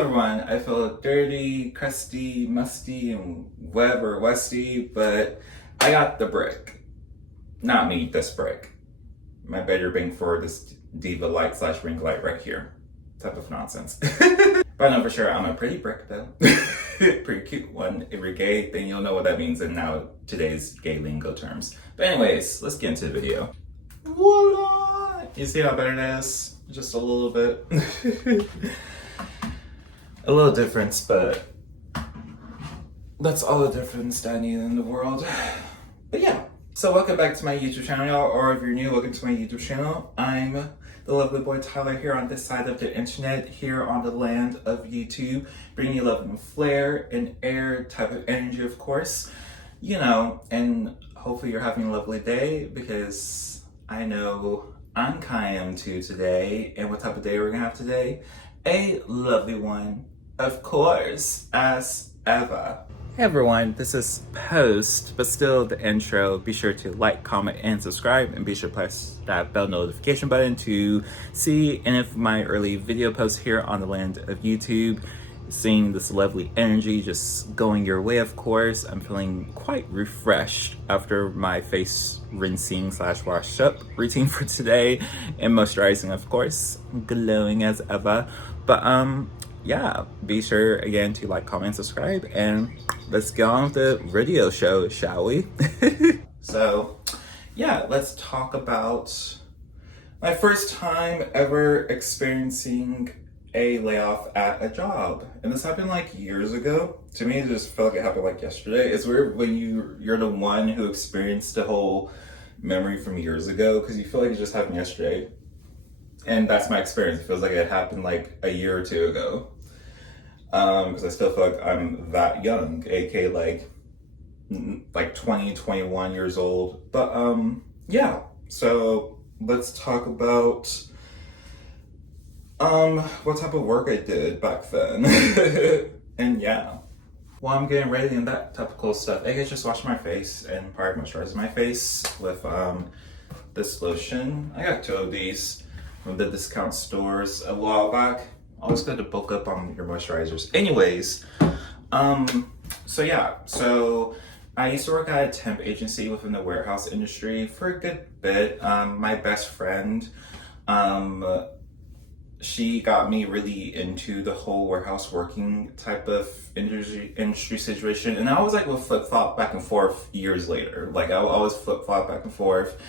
everyone. I feel dirty, crusty, musty, and whatever, westy, but I got the brick. Not me, this brick. My better bang for this diva light slash ring light right here. Type of nonsense. But I know for sure I'm a pretty brick though. Pretty cute one. If you're gay, then you'll know what that means in now today's gay lingo terms. But anyways, let's get into the video. Voila! You see how better it is? Just a little bit. A little difference, but that's all the difference that I need in the world. But yeah, so welcome back to my YouTube channel, y'all, or if you're new, welcome to my YouTube channel. I'm the lovely boy Tyler here on this side of the internet, here on the land of YouTube, bringing you love and flair and air type of energy, of course, you know, and hopefully you're having a lovely day, because I know I'm kind too today. And what type of day we're gonna have today? A lovely one, of course, as ever. Hey everyone, this is post, but still the intro. Be sure to like, comment, and subscribe, and be sure to press that bell notification button to see any of my early video posts here on the land of YouTube. Seeing this lovely energy just going your way, of course. I'm feeling quite refreshed after my face rinsing slash wash up routine for today, and moisturizing, of course, glowing as ever. But yeah, be sure again to like, comment, subscribe, and let's get on with the radio show, shall we? So yeah, let's talk about my first time ever experiencing a layoff at a job. And this happened like years ago. To me, it just felt like it happened like yesterday. It's weird when you're the one who experienced the whole memory from years ago, because you feel like it just happened yesterday. And that's my experience. It feels like it happened like a year or two ago. Because I still feel like I'm that young, aka like 20, 21 years old. But yeah, so let's talk about what type of work I did back then. And yeah, while I'm getting ready and that type of cool stuff, I guess just wash my face and probably moisturize my face with this lotion. I got 2 of these from the discount stores a while back. Always good to bulk up on your moisturizers. Anyways, so yeah, so I used to work at a temp agency within the warehouse industry for a good bit. My best friend, she got me really into the whole warehouse working type of industry situation. And I was like, would flip-flop back and forth years later. Like I would always flip-flop back and forth.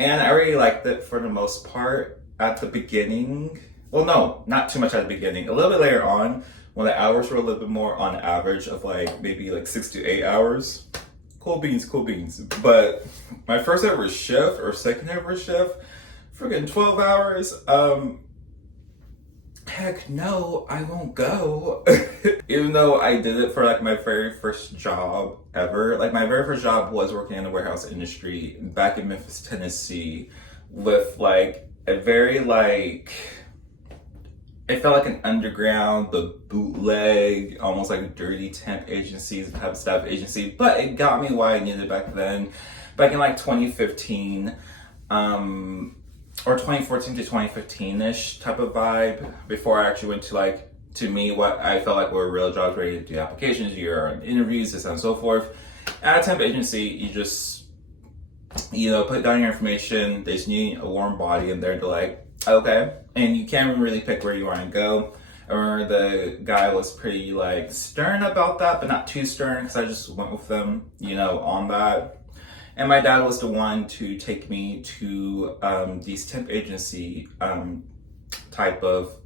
And I really liked it for the most part at the beginning. Well, no, not too much at the beginning. A little bit later on, when the hours were a little bit more on average of like maybe like 6 to 8 hours. Cool beans, cool beans. But my first ever shift or second ever shift, freaking 12 hours. Heck no, I won't go. Even though I did it for like my very first job ever. Like my very first job was working in the warehouse industry back in Memphis, Tennessee, with like a very like, it felt like an underground, the bootleg, almost like a dirty temp agencies type of staff agency. But it got me why I needed it back then. Back in like 2015, or 2014 to 2015-ish type of vibe, before I actually went to like, to me, what I felt like were real jobs, ready to do applications, you're on interviews, this and so forth. At a temp agency, you just, you know, put down your information, they just need a warm body in there to like, okay. And you can't really pick where you want to go. I remember the guy was pretty like stern about that, but not too stern, because I just went with them, you know, on that. And my dad was the one to take me to these temp agency type of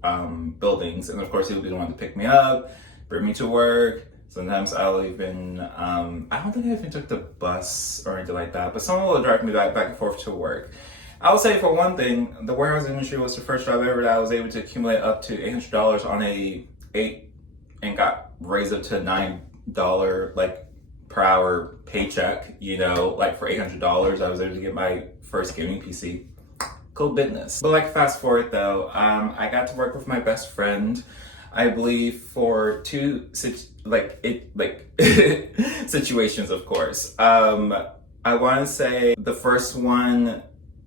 buildings. And of course, he would be the one to pick me up, bring me to work. Sometimes I'll even, I don't think I even took the bus or anything like that, but someone will drive me back and forth to work. I'll say for one thing, the warehouse industry was the first job ever that I was able to accumulate up to $800 on a and got raised up to $9 like per hour paycheck, you know, like for $800, I was able to get my first gaming PC. Cool business. But like fast forward though, I got to work with my best friend, I believe for 2 situations, of course. I want to say the first one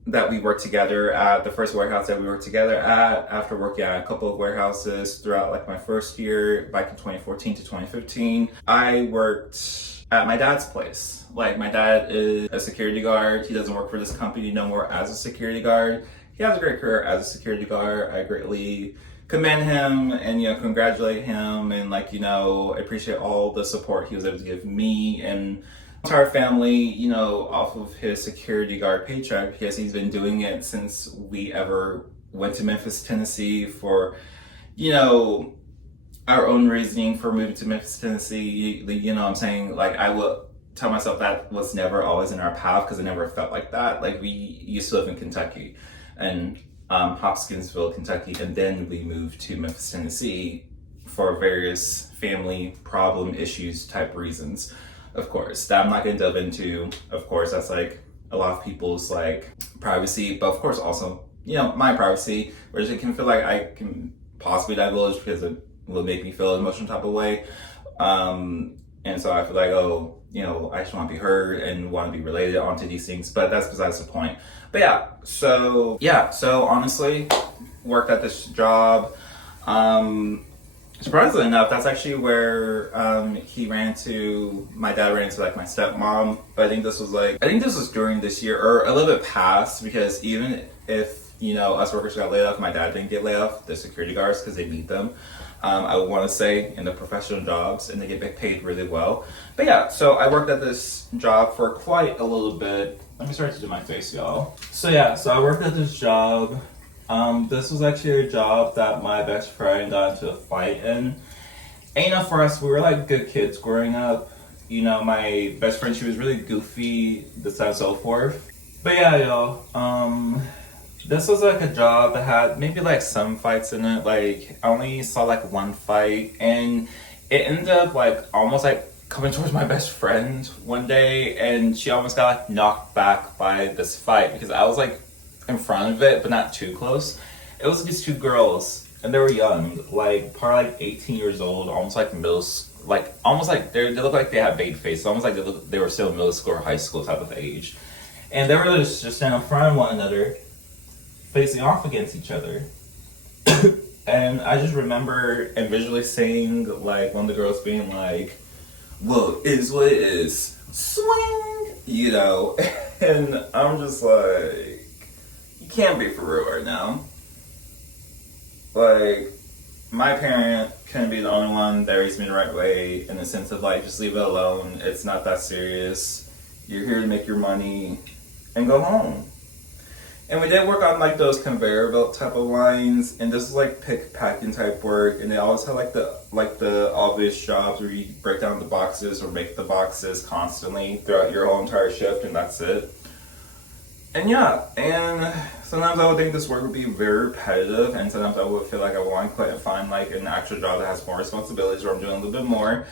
that we worked together at, the first warehouse that we worked together at, after working at a couple of warehouses throughout like my first year back in 2014 to 2015, I worked at my dad's place. Like, my dad is a security guard. He doesn't work for this company no more as a security guard. He has a great career as a security guard. I greatly commend him and, you know, congratulate him, and, like, you know, appreciate all the support he was able to give me and our family, you know, off of his security guard paycheck, because he's been doing it since we ever went to Memphis, Tennessee for, you know, our own reasoning for moving to Memphis, Tennessee. You know what I'm saying? Like, I would tell myself that was never always in our path, because it never felt like that. Like, we used to live in Kentucky and Hopkinsville, Kentucky, and then we moved to Memphis, Tennessee for various family problem issues type reasons. Of course, that I'm not going to delve into. Of course, that's like a lot of people's like privacy, but of course also, you know, my privacy, which it can feel like I can possibly divulge because it will make me feel an emotional type of way. And so I feel like, oh, you know, I just want to be heard and want to be related onto these things, but that's besides the point. But so honestly, worked at this job. Surprisingly enough, that's actually where my dad ran into like my stepmom. But I think this was during this year or a little bit past, because even if, you know, us workers got laid off, my dad didn't get laid off, the security guards, because they need them. I would want to say in the professional jobs, and they get paid really well. But so I worked at this job for quite a little bit. Let me start to do my face, y'all. So I worked at this job. This was actually a job that my best friend got into a fight in. And, you know, for us, we were like good kids growing up. You know, my best friend, she was really goofy, this and so forth. But y'all, this was like a job that had maybe like some fights in it. Like, I only saw like one fight, and it ended up like almost like coming towards my best friend one day, and she almost got like knocked back by this fight because I was like in front of it, but not too close. It was these two girls, and they were young, like probably like 18 years old, almost like middle, like almost like they look like they had baby faces, almost like they were still middle school or high school type of age, and they were just standing in front of one another, facing off against each other. And I just remember and visually seeing like one of the girls being like, "Well, it is what it is, swing," you know, and I'm just like, you can't be for real right now. Like, my parent couldn't be the only one that raised me the right way, in the sense of like, just leave it alone. It's not that serious. You're here to make your money and go home. And we did work on like those conveyor belt type of lines, and this is like pick packing type work, and they always have like the obvious jobs where you break down the boxes or make the boxes constantly throughout your whole entire shift, and that's it. And and sometimes I would think this work would be very repetitive, and sometimes I would feel like I want to quit and find like an actual job that has more responsibilities where I'm doing a little bit more.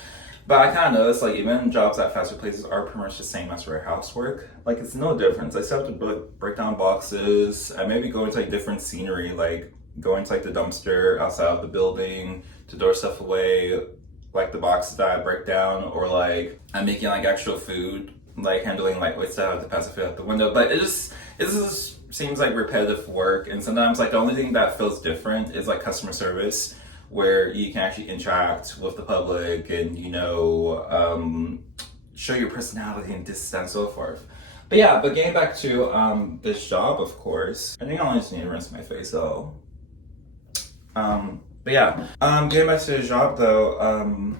But I kind of noticed, like, even jobs at faster places are pretty much the same as warehouse work. Like, it's no difference. I still have to break down boxes. I maybe go into like different scenery, like going to like the dumpster outside of the building to door stuff away, like the boxes that I break down, or like I'm making like actual food, like handling like waste that I have to pass the food out the window. But it just seems like repetitive work, and sometimes like the only thing that feels different is like customer service, where you can actually interact with the public and, you know, show your personality and this and so forth. But getting back to this job, of course, I think I only just need to rinse my face though. Getting back to the job though,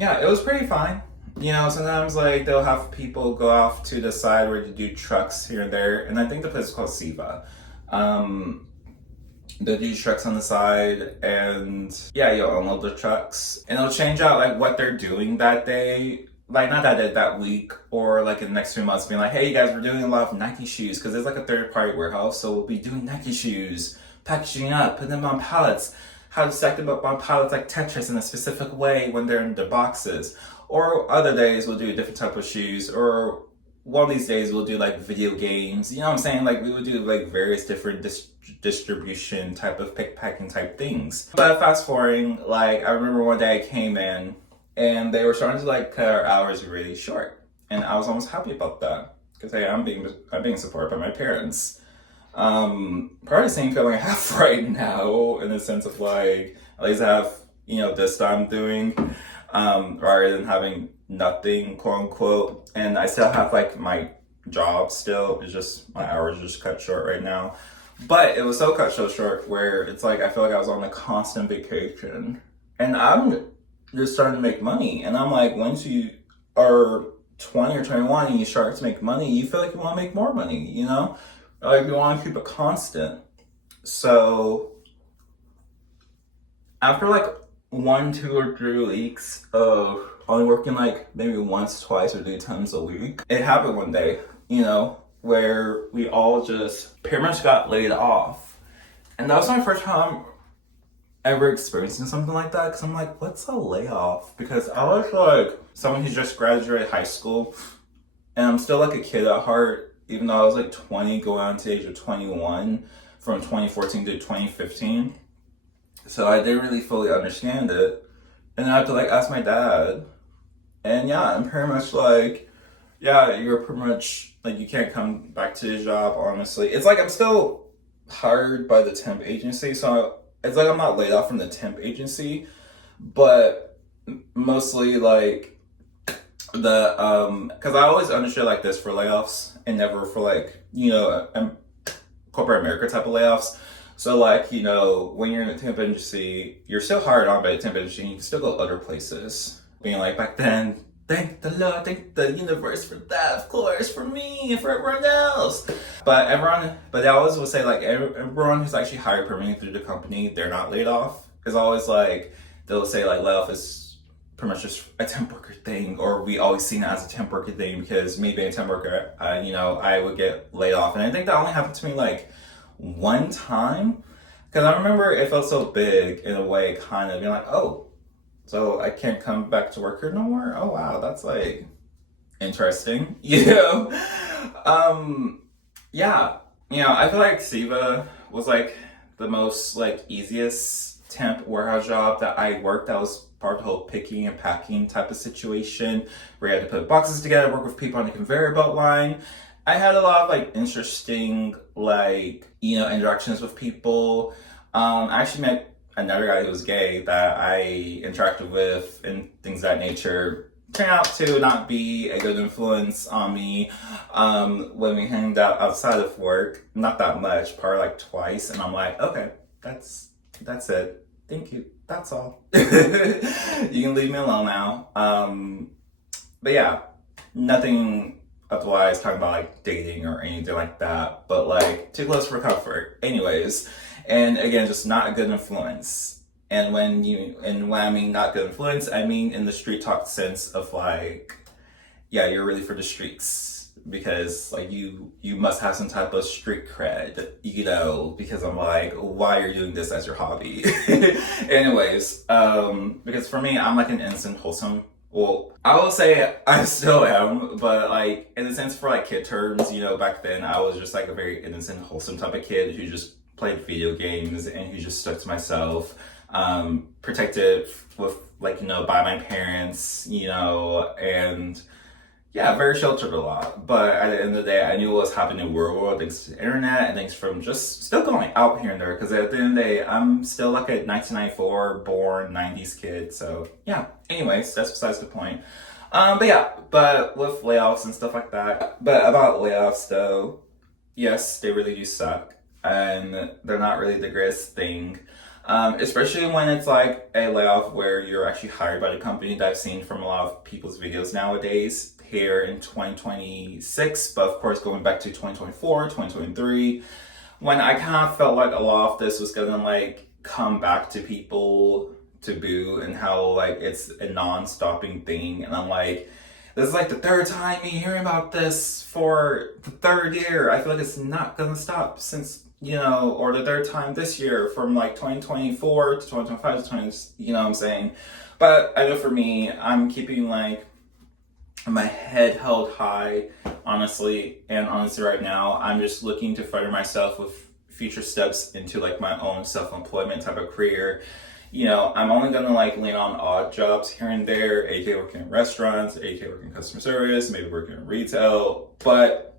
it was pretty fine. You know, sometimes like they'll have people go off to the side where they do trucks here and there, and I think the place is called Siva. They'll do trucks on the side, and you'll unload the trucks, and it'll change out like what they're doing that day, like not that day, that week, or like in the next 2 months, being like, hey, you guys, we're doing a lot of Nike shoes, because it's like a third-party warehouse, so we'll be doing Nike shoes, packaging up, putting them on pallets, how to stack them up on pallets like Tetris in a specific way when they're in the boxes. Or other days we'll do a different type of shoes, or one of these days we'll do like video games, you know what I'm saying? Like, we would do like various different distribution type of pick packing type things. But fast forwarding, like I remember one day I came in and they were starting to like cut our hours really short, and I was almost happy about that, because hey, I'm being supported by my parents. Probably the same feeling I have right now in the sense of like, at least I have, this that I'm doing, rather than having nothing, quote unquote. And I still have like my job still. It's just my hours are just cut short right now. But it was so cut so short where it's like I feel like I was on a constant vacation. And I'm just starting to make money. And I'm like, once you are 20 or 21 and you start to make money, you feel like you want to make more money, Like you want to keep it constant. So after like 1, 2, or 3 weeks of only working like maybe once, twice, or 3 times a week, it happened one day, where we all just pretty much got laid off. And that was my first time ever experiencing something like that, because I'm like, what's a layoff? Because I was like someone who just graduated high school, and I'm still like a kid at heart, even though I was like 20 going on to the age of 21 from 2014 to 2015. So I didn't really fully understand it. And I had to like ask my dad. And yeah, I'm pretty much like, yeah, you're pretty much like, you can't come back to the job, honestly. It's like I'm still hired by the temp agency, so it's like I'm not laid off from the temp agency, but mostly like because I always understood like this for layoffs and never for like, corporate America type of layoffs. So like, when you're in the temp agency, you're still hired on by the temp agency and you can still go other places. Being like back then, thank the Lord, thank the universe for that, of course, for me and for everyone else. But they always will say like everyone who's actually hired permanently through the company, they're not laid off. It's always like, they'll say like layoff is pretty much just a temp worker thing, or we always seen it as a temp worker thing because me being a temp worker, I would get laid off. And I think that only happened to me like one time, because I remember it felt so big in a way, kind of being like, oh, so I can't come back to work here no more? Oh wow, that's like interesting. Yeah, I feel like Siva was like the most like easiest temp warehouse job that I worked. That was part of the whole picking and packing type of situation where you had to put boxes together, work with people on the conveyor belt line. I had a lot of like interesting like, interactions with people. I actually met another guy who was gay that I interacted with and things of that nature. Turned out to not be a good influence on me when we hanged out outside of work. Not that much, probably like twice. And I'm like, okay, that's it. Thank you. That's all. You can leave me alone now. But yeah, nothing otherwise talking about like dating or anything like that, but like too close for comfort. Anyways, and again, just not a good influence. And when I mean not good influence, I mean in the street talk sense of like, yeah, you're really for the streets because like you must have some type of street cred, because I'm like, why are you doing this as your hobby? Anyways, because for me, I'm like an innocent, wholesome. Well, I will say I still am, but like in the sense for like kid terms, back then I was just like a very innocent, wholesome type of kid who just played video games and who just stuck to myself, protected with like, by my parents, and yeah, very sheltered a lot. But at the end of the day, I knew what was happening in the world thanks to the internet and thanks from just still going out here and there. Because at the end of the day, I'm still like a 1994 born 90s kid. So yeah, anyways, that's besides the point. But with layoffs and stuff like that. But about layoffs though, yes, they really do suck. And they're not really the greatest thing. Especially when it's like a layoff where you're actually hired by the company that I've seen from a lot of people's videos nowadays here in 2026, but of course going back to 2024, 2023, when I kind of felt like a lot of this was gonna like come back to people to boo and how like it's a non-stopping thing. And I'm like, this is like the third time you're hearing about this for the third year. I feel like it's not gonna stop since, or the third time this year from like 2024 to 2025 to 20, what I'm saying. But I know for me, I'm keeping like my head held high, honestly. And honestly right now, I'm just looking to further myself with future steps into like my own self-employment type of career. I'm only gonna like lean on odd jobs here and there, aka working in restaurants, aka working in customer service, maybe working in retail, but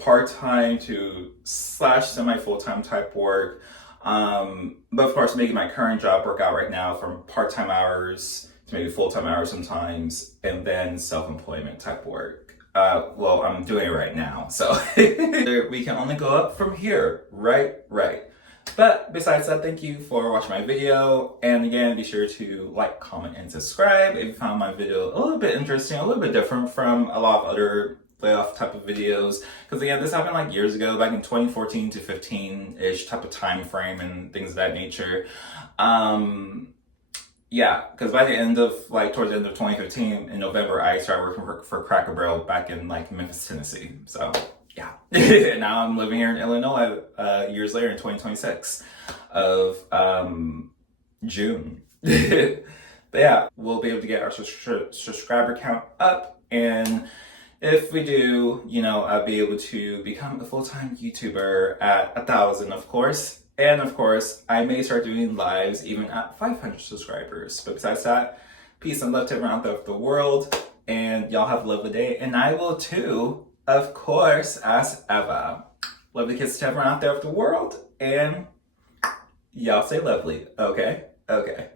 part-time to slash semi-full-time type work. But of course, making my current job work out right now from part-time hours to maybe full-time hours sometimes, and then self-employment type work. Well, I'm doing it right now, so we can only go up from here, right? But besides that, thank you for watching my video. And again, be sure to like, comment, and subscribe if you found my video a little bit interesting, a little bit different from a lot of other layoff type of videos. Because again, this happened like years ago, back in 2014 to 15-ish type of time frame and things of that nature. Yeah, because by the end of, like, towards the end of 2015, in November, I started working for Cracker Barrel back in, like, Memphis, Tennessee. So, yeah. Now I'm living here in Illinois years later in 2026 of June. But yeah, we'll be able to get our subscriber count up. And if we do, you know, I'll be able to become a full-time YouTuber at 1,000, of course. And of course, I may start doing lives even at 500 subscribers. But besides that, peace and love to everyone out there of the world. And y'all have a lovely day. And I will too, of course, as ever. Lovely kisses to everyone out there of the world. And y'all stay lovely, okay? Okay.